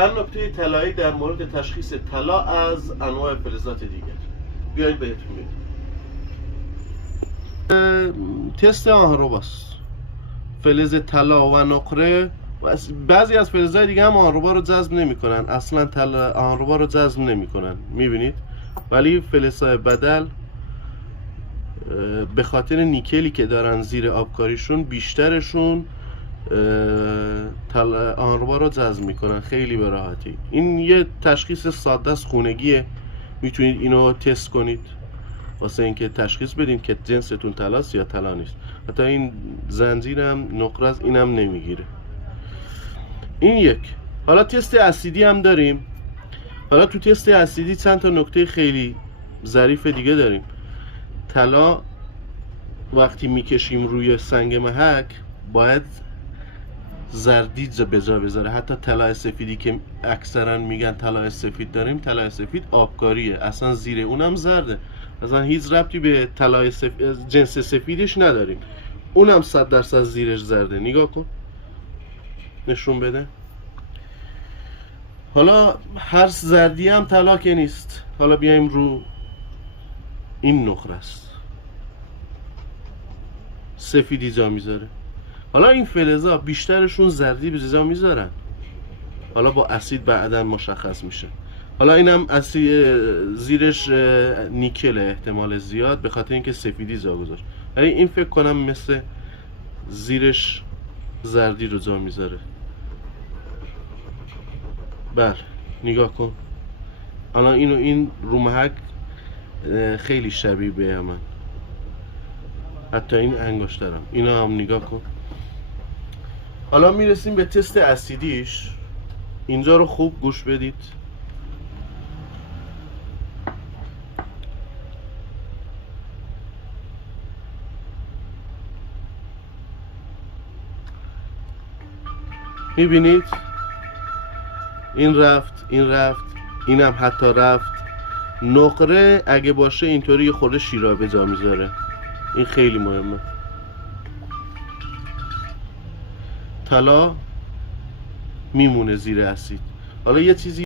چند نکته طلایی در مورد تشخیص طلا از انواع فلزات دیگر. بیایید بهتون بگم. تست آهنرباست. فلز طلا و نقره و بعضی از فلزهای دیگه هم آهنربا رو جذب نمی‌کنن. اصلا آهنربا رو جذب نمی‌کنن. می‌بینید؟ ولی فلزهای بدل به خاطر نیکلی که دارن زیر آبکاریشون بیشترشون آهنربا رو جذب میکنن خیلی به راحتی. این یه تشخیص ساده است، خونگیه. میتونید اینو تست کنید واسه اینکه تشخیص بدین که جنستون طلاست یا طلا نیست. حتی این زنجیرم نقره است، اینم نمیگیره. این یک. حالا تست اسیدی هم داریم. حالا تو تست اسیدی چند تا نکته خیلی ظریف دیگه داریم. طلا وقتی میکشیم روی سنگ محک باید زردی به جا بذاره. حتی طلای سفیدی که اکثرا میگن طلای سفید داریم، طلای سفید آبکاریه، اصلا زیر اونم زرده، اصلا هیچ ربطی به طلای جنس سفیدش نداریم، اونم 100% زیرش زرده. نگاه کن، نشون بده. حالا هر زردی هم طلا که نیست. حالا بیایم رو این نقره است، سفیدی جا میذاره. حالا این فلزا بیشترشون زردی به جا میذارن. حالا با اسید بعداً مشخص میشه. حالا اینم اسید زیرش نیکل احتمال زیاد به خاطر اینکه سفیدی جا گذاشت. ولی این فکر کنم مثل زیرش زردی رو جا میذاره. بله نگاه کن. الان این رو محک خیلی شبیه به من. حتی این انگشترم اینا هم نگاه کن. حالا میرسیم به تست اسیدیش. اینجا رو خوب گوش بدید. میبینید این رفت، این رفت، اینم حتی رفت. نقره اگه باشه اینطوری خورده شیرا به جا میذاره. این خیلی مهمه. طلا میمونه زیر اسید. حالا یه چیزی